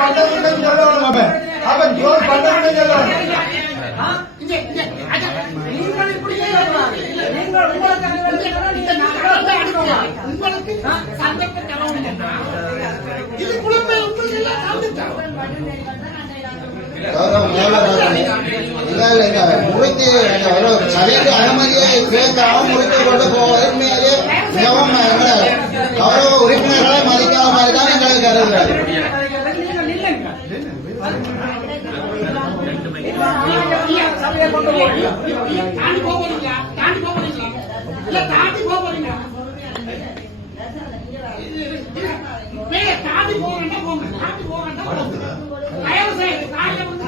பண்ணதுன்னு சொல்லணும் அவன் அவன் க்ளோஸ் பண்ணதுன்னு சொல்லணும் இங்க, இங்க, அட, நீங்கள் இப்படியே இருக்கக்கூடாது. நீங்கள் உங்களுக்கு அனுமதி இந்த நாட்டை அனுப்புவோம். உங்களுக்கு சந்தர்ப்ப தரவும் இல்லை. இது குழந்தை உங்களுக்கு எல்லாம் தந்துட்டோம். இல்ல இல்ல இல்ல முடித்து அந்த ஒரு சபைக்கு அனுமதியை கேட்காம முடித்து கொண்டு போவது உண்மையிலே மிகவும் எங்களை கௌரவ உறுப்பினர்களை மதிக்காத மாதிரி தான் எங்களுக்கு கருதுகிறது நீங்கள் நில்லுங்க. ஐயா, கொண்டு போறீங்க தாண்டி போக போறீங்களா? தாண்டி போக போறீங்களா? இல்ல, தாண்டி போக போறீங்களா? தாண்டி போக வேண்டாம், போங்க. தாண்டி போக வேண்டாம், தயவு செய்து, வந்து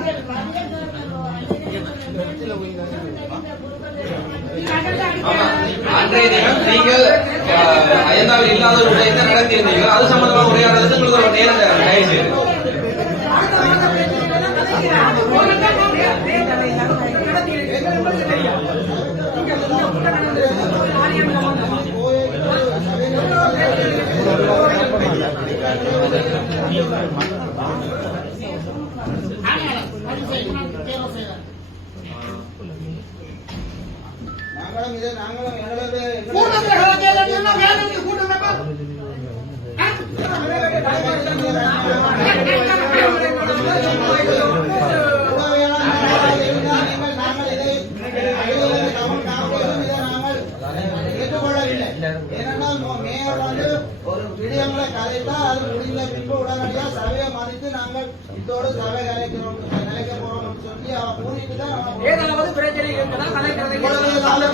அன்றைய தினம் நீங்கள் அயந்தாவில் இல்லாத ஒரு நடத்தியிருந்தீர்கள் அது சம்பந்தமாக உரையாடுறதுக்கு உங்களுக்கு ஒரு நேரம் தேவை. தயவு செய்து நாங்களும் இதை நாங்களும் எங்களது கூட்டத்துல கலந்து வேலைக்கு கூட்டம் ஏனென்றால் மேயர் வந்து ஒரு விடயங்களை கலைத்தா அது முடிந்த பின்பு உடனடியாக சபையை மதித்து நாங்கள் இதோடு சபை கலைக்கிறோம் கலைக்க போறோம் சொல்லி கூறிட்டு தான் ஏதாவது பிரச்சனை கலைக்கிறதை இருந்தால் உங்களுடைய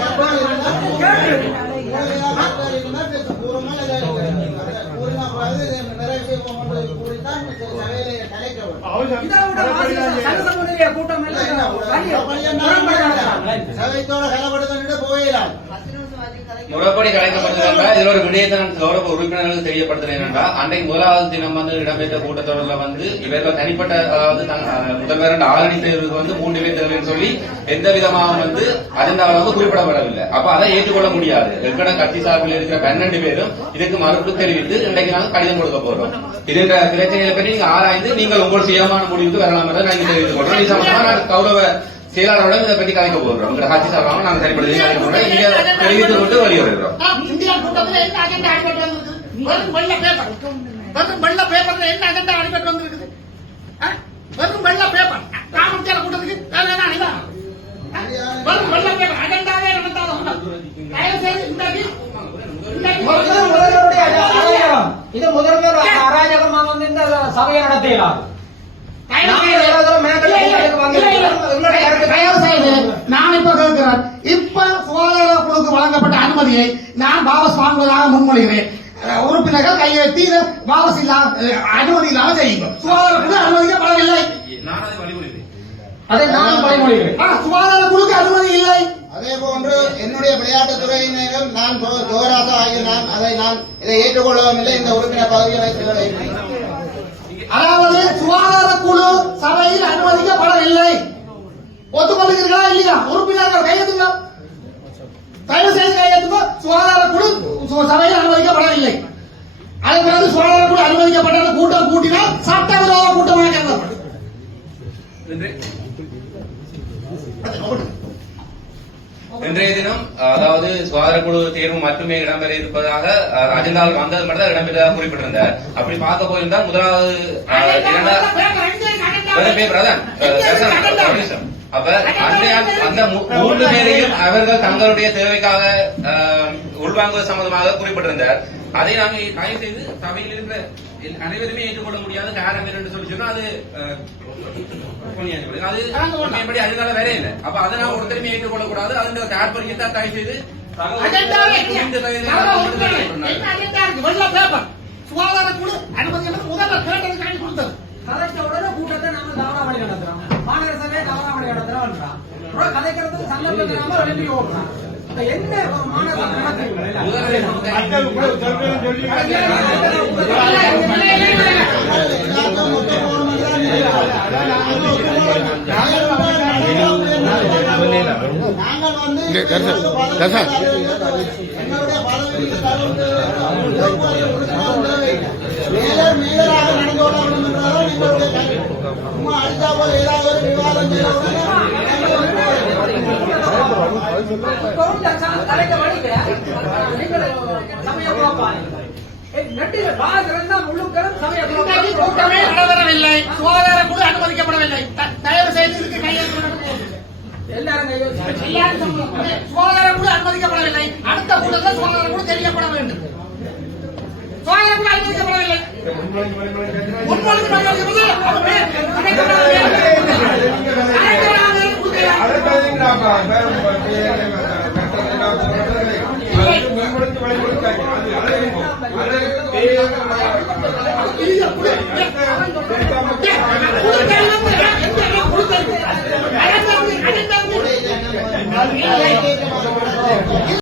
கற்பால் இருந்தால் பேச கூறுங்கள் இதை கூறின பிறகு இதை நிறைவு செய்வோம் என்று கூறித்தான் சபையிலே கலைக்க வேண்டும் இதை விட வாசிக்க சட்டசபையுடைய கூட்டம் சபைத்தோட கலப்படுத்த போயிடலாம் முறைப்படி கலைக்கப்பட்டதாக இதுல ஒரு விடயத்தை நான் கௌரவ உறுப்பினர்களுக்கு தெரியப்படுத்துறேன் என்னன்னா அன்றைக்கு முதலாவது தினம் வந்து இடம்பெற்ற கூட்டத்தொடரில் வந்து இவர்கள் தனிப்பட்ட அதாவது முதல்வர் ஆரணி தேர்வுக்கு வந்து மூன்று பேர் தேர்வுன்னு சொல்லி எந்த விதமாக வந்து அஜெண்டாவில் வந்து குறிப்பிடப்படவில்லை. அப்ப அதை ஏற்றுக்கொள்ள முடியாது. எங்கட கட்சி சார்பில் இருக்கிற பன்னெண்டு பேரும் இதுக்கு மறுப்பு தெரிவித்து இன்றைக்கு நாங்கள் கடிதம் கொடுக்க போறோம். இதுன்ற பிரச்சனைகளை பற்றி நீங்க ஆராய்ந்து நீங்கள் உங்கள் சுயமான முடிவுக்கு வரலாம் என்று நான் தெரிவித்துக் கொள்றோம் இது சம்பந்தமா நான் கௌரவ செயலாளருடன் இதை பற்றி கலைக்க போகிறோம். உங்க கட்சி சார்பாக நாங்கள் சரிப்படுத்தி கலைக்க போறோம் இங்க தெரிவித்துக் கொண்டு வெளியே வருகிறோம். வெறும் வெள்ள பேப்பர் வெறும் வெள்ள பேப்பர்ல என்ன அஜெண்டா அடிபட்டு வந்திருக்குது? வெறும் வெள்ள பேப்பர் காமத்தியால கூட்டத்துக்கு வேற என்ன அணிதா? வெறும் வெள்ள பேப்பர் அஜெண்டாவே நடந்தாத தயவு செய்து இன்றைக்கு. இது முதல்வர் அராஜகமா வந்து இந்த சபையை நடத்தலாம் தயவு செய்து நான் இப்ப கேட்கிறேன் இப்ப சுகாதார குழுக்கு வழங்கப்பட்ட அனுமதியை நான் வாபஸ் வாங்குவதாக முன்மொழிகிறேன். உறுப்பினர்கள் கையெழுத்தி வாபஸ் இல்லாம அனுமதி இல்லாம செய்யுங்க சுகாதார குழு அனுமதிக்கப்படவில்லை நான் அதை நான் பழிமொழிகிறேன் ஆ, சுகாதார குழுக்கு அனுமதி இல்லை. அதே போன்று என்னுடைய விளையாட்டுத் துறையினரும் நான் கோராசா ஆகிய நான் அதை நான் இதை ஏற்றுக்கொள்ளவும் இல்லை. இந்த உறுப்பினர் பதவியை வைத்துள்ளேன் அதாவது சுகாதார குழு சபையில் அனுமதிக்கப்படவில்லை ஒத்துக்கொள்கிறீர்களா இல்லையா? உறுப்பினர்கள் கையெழுத்துங்க. தயவு செய்து கையெழுத்துங்க. சுகாதார குழு சபையில் அனுமதிக்கப்படவில்லை. அதே பிறகு சுகாதார குழு அனுமதிக்கப்பட்ட கூட்டம் கூட்டினால் சட்டவிரோத கூட்டமாக கருதப்படும் இன்றைய தினம் அதாவது சுகாதார குழு தேர்வு மட்டுமே இடம்பெற இருப்பதாக அஜெண்டாவில் வந்தது மட்டும் தான் இடம்பெற்றதாக குறிப்பிட்டிருந்தார். அப்படி பார்க்க போயிருந்தால் முதலாவது அப்ப அந்த மூன்று பேரையும் அவர்கள் தங்களுடைய தேவைக்காக உள்வாங்குவது சம்பந்தமாக குறிப்பிட்டிருந்தார் அதை நாங்கள் தயவு செய்து சபையில் இருக்கிற எல்- அனைவருமே ஏற்றுக்கொள்ள முடியாத காரணம் என்று சொல்லி சொன்னா அது அது அதனால வேற இல்லை அப்ப அதை நான் ஒருத்தருமே ஏற்றுக்கொள்ள கூடாது அதுல தாற்பயத்தை தயவு செய்து வெள்ள பேப்பர் சுகாதார குழு அனுமதி முதல்வர் கேட்டதுக்காண்டி கொடுத்தது சபை நடத்துறீங்களா? மக்கள் சொல்றேன்னு சொல்லி எல்லாருக்கும் ஒத்து போகணும் நாங்கள் வந்து கூட்டமே நடைபெறவில்லை சுகாதார குழு அனுமதிக்கப்படவில்லை தயவு செய்து இதுக்கு கையெழுத்து எல்லாரும். சுகாதார குழு அனுமதிக்கப்படவில்லை. அடுத்த கூட்டத்தில் சுகாதார குழு தெரியப்பட வேண்டும் சுகாதார குழு அனுமதிக்கப்படவில்லை முன்மொழிந்து நடைபெறுகிறது. அது மே- அனைத்து அனைத்து நாடுகளும் கொடுக்கிறார். இது குழு. ஏ, குழு தெரியும். எந்த இடம் குழு தெரியும். அனைத்து அனைத்து கேட்க மாட்டோம்